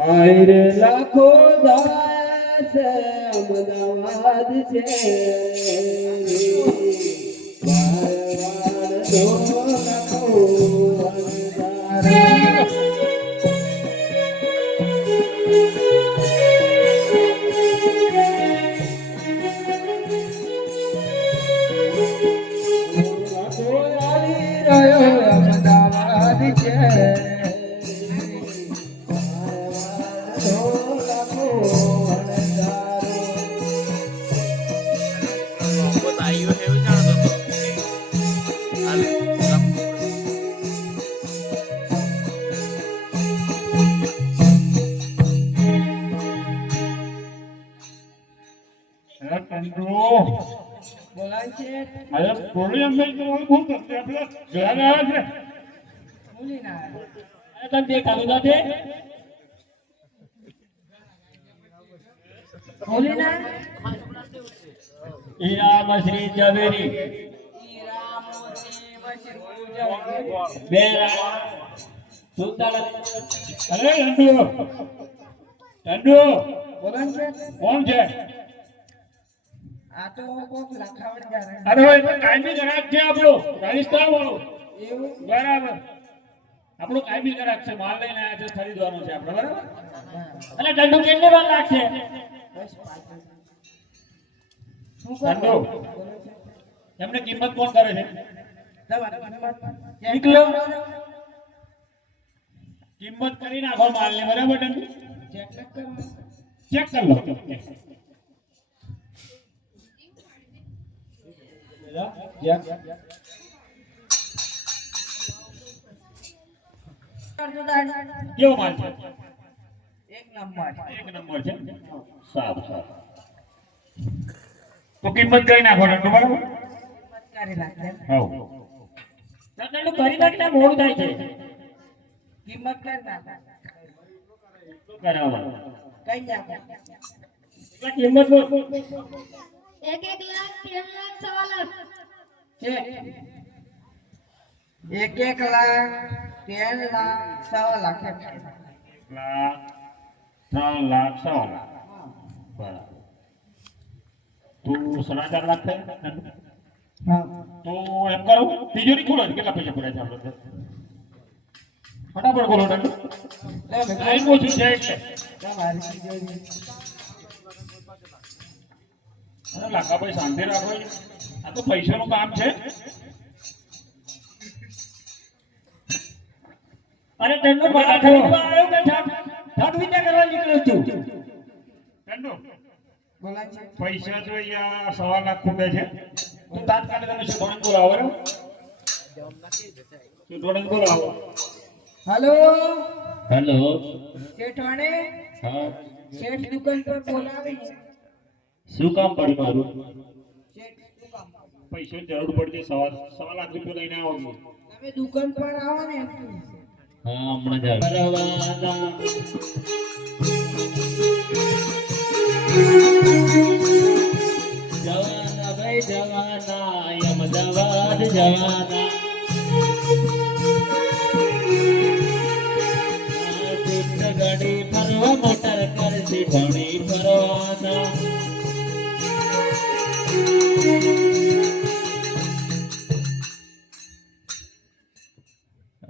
આયરે લાખો જાય છે અમદાવાદ છે વારવાર તો લાખો અમદાવાદ છે બોલાય છે અરે બોલી અમે તમારું બહુ કરતે આપણે ઘરે આવ્યા છે બોલી ના અરે તને દેખાતું નથી બોલી ના હીરા મછલી ઝવેરી હીરા મોતી મછલી ઝવેરી બેરા સુલતાન અરે ટંડુ બોલાય છે કોણ છે આ તો કોક લખાવડ જાણે અરે હોય પણ કાયમી ગ્રાહક છે આપણો રાજસ્થાન વાળો એવું બરાબર આપણો કાયમી ગ્રાહક છે માલ લઈને આયા છે ખરીદવાનો છે આપણે બરાબર અને દંડુ કેટલી વાર લાગશે દંડુ એમને કિંમત કોણ કરે છે કિલો કિંમત કરી નાખો માલ ને બરાબર દંડુ ચેક કરી લો કેવો માલ છે એક નંબર છે સારું સારું તો કિંમત કરી નાખો બરાબર કરી નાખે હા નંદુ કરી નાખને મોડું થાય છે કિંમત કરી નાખો બરાબર કઈ નાખો કિંમત બોલ 1 લાખ 3 લાખ 6 લાખ છે 1 લાખ 3 લાખ 6 લાખ 3 લાખ 6 લાખ બરાબર તું 4.5 લાખ થાય હા તો એમ કરો તિજોરી ખોલો કેટલા પૈસા પડ્યા છે આપણે ફટાફટ બોલો ડંડુ ટાઈમ ઓછું છે એટલે તમારી તિજોરી અરે લાખા ભાઈ શાંતિ રાખો આ તો પૈસાનું કામ છે અરે ટંડુ મારા ખરીદવા આવ્યો કે ઠાઠ વિચાર કરવા નીકળ્યો છું ટંડુ બોલા છે પૈસા જો અહીંયા 1.5 લાખ ખૂટે છે તો તાત્કાલિક તમે સુધોરણ બોલાવો બરાબર સુધોરણ બોલાવો હેલો શેઠવાણે હા શેઠ દુકાન પર બોલાવી શું કામ પડ્યું મારું પૈસા જરૂર પડશે 1.5 લાખ રૂપિયા લઈને આવો તમે દુકાન પર આવો ને હા હમણાં જ જવાના ભાઈ જવાના અમદાવાદ જવાના ગાડી ફરવા મોટર કરતી ઘણી ફરવાના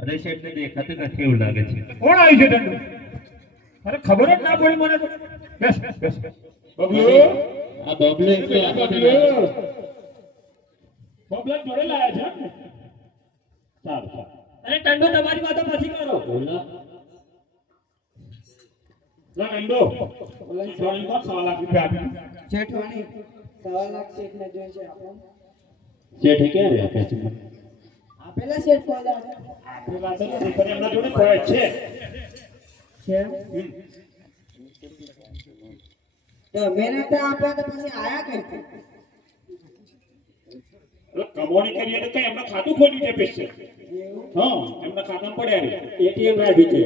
અરે શેઠ ને દેખાતું નથી એવું લાગે છે કોણ આવી છે દંડુ અરે ખબર જ ના પડી મને તો બેસ બેસ બબલુ આ બબલુ બબલુ જોડે લાયા છે સારું અરે દંડુ તમારી વાતો પછી કરો બોલા દંડુ સોની પર 1.5 લાખ રૂપિયા આપી શેઠવાણી 1.5 લાખ શેઠ ને જોઈએ છે આપણો શેઠે ક્યારે આપ્યા છે આપેલા શેઠ કોઈલા આપેલા તો નથી પણ એમના જોડે કોઈ છે તો મેને તો આપ્યા તો પછી આયા કઈ કમોણી કરીએ તો કઈ એમના ખાતું ખોલ્યું છે પૈસે હા એમના ખાતામાં પડ્યા રે એટીએમ રાખી છે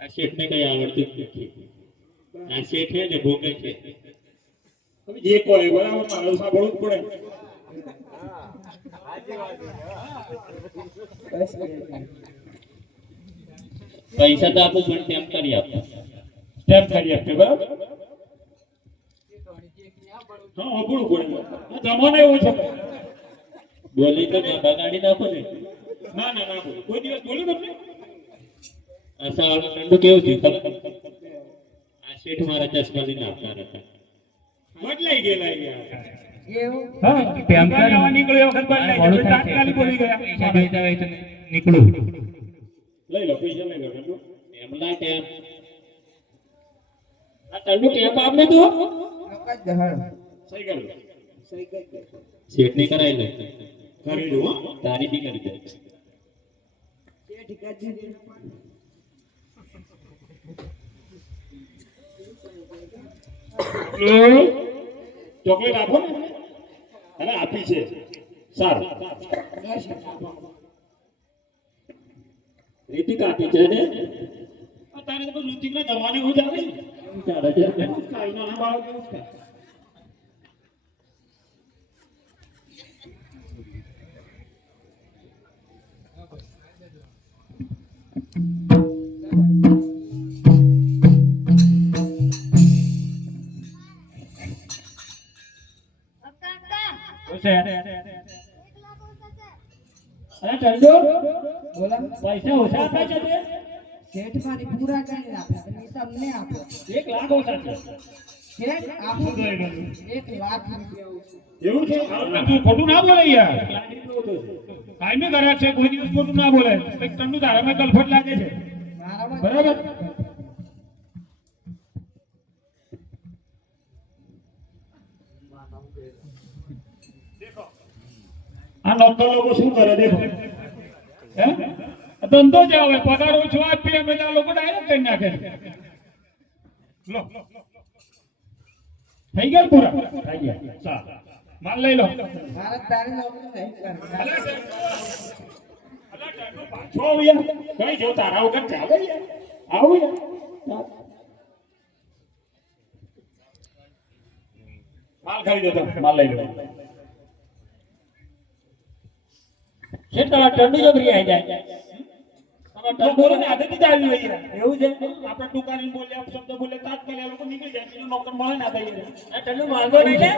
આ શેઠ ને કઈ આવડતું નથી આ શેઠ છે ને ભોગે છે હવે જે કોઈ બરાબર મારું સાંભળવું જ પડે પૈસા તો આપું પણ તેમ કરી આપો. સ્ટેમ્પ કરી આપજો બરાબર. હા અઘરું પડે આ જમાનો એવો છે. બોલી તો ના બગાડી નાખો ને. ના ના ના બોલું. કોઈ દિવસ બોલું તમને આ સવારનું ઠંડુ કેવું થયું ખબર? આ શેઠ મારા ચશ્મા લઈને આવતા હતા. બદલાઈ ગયેલા યાર. એવું હા ટેમ કરવા નીકળ્યો વખત બદલાઈ ગયો તાત્કાલિક બોલી ગયા પૈસા જોઈતા હોય તો નીકળું. લઈ લો પૈસા લઈ લો ઠંડુ. એમ ના ટેમ. આ ઠંડુ ટેપ આપને તો લોકો જ દહડ સહી કરી લો. સહી કરી દે. શેઠની કરાવી લે. કરી દો હો. તારી બી કરી દે. જે ઠીકા દીધી ચોકલેટ આપો ને અને આપી છે સારું રીતિ કાઢી છે ને. અત્યારે તો ઋતિક ના જમાને એવું ચાલે છે. ચાલે છે. કાંઈ નાના બાળક એવું જ થાય. કાકા શું છે? 1 લાખ ઓછા છે. અરે ઠંડુ બોલા પૈસા ઓછા આપ્યા છે તે શેઠ મારી પૂરા કરીને આપ્યા તમે તમને આપ્યો 1 લાખ ઓછા છે. શેઠ આપો શું થઈ ગયું? 1 લાખ રૂપિયા ઓછું. એવું છે? તું ખોટું ના બોલે યાર. કાયમી ઘરાક છે કોઈ દિવસ ખોટું ના બોલે. કંઈક ઠંડુ તારામાં ગલફટ લાગે છે મારામાં બરાબર. આ નોકર લોકો શું કરે દેખો હે ધંધો જ આવે પગાર ઓછો આપીએ અમે તો આ લોકો ડાયરેક્ટ કરી નાખે લો થઈ ગયા પૂરા થઈ ગયા સારું માલ લઈ લો મારા તારી નોકરી નહીં કરતા. પાછો આવ યાર કઈ જો તારા વગર ચાલે યાર આવ યાર માલ ખરીદો તો માલ લઈ લો શેઠ તમારે ઠંડુ જબરી આવી જાય. તો બોલો ને આદત જ આવી હોય યાર. એવું છે આપણે દુકાને બોલ્યા શબ્દ બોલે તાત્કાલિક આ લોકો નીકળી જાય નોકર મળે ના દઈએ આ ઠંડુ માંગો નહીં લે.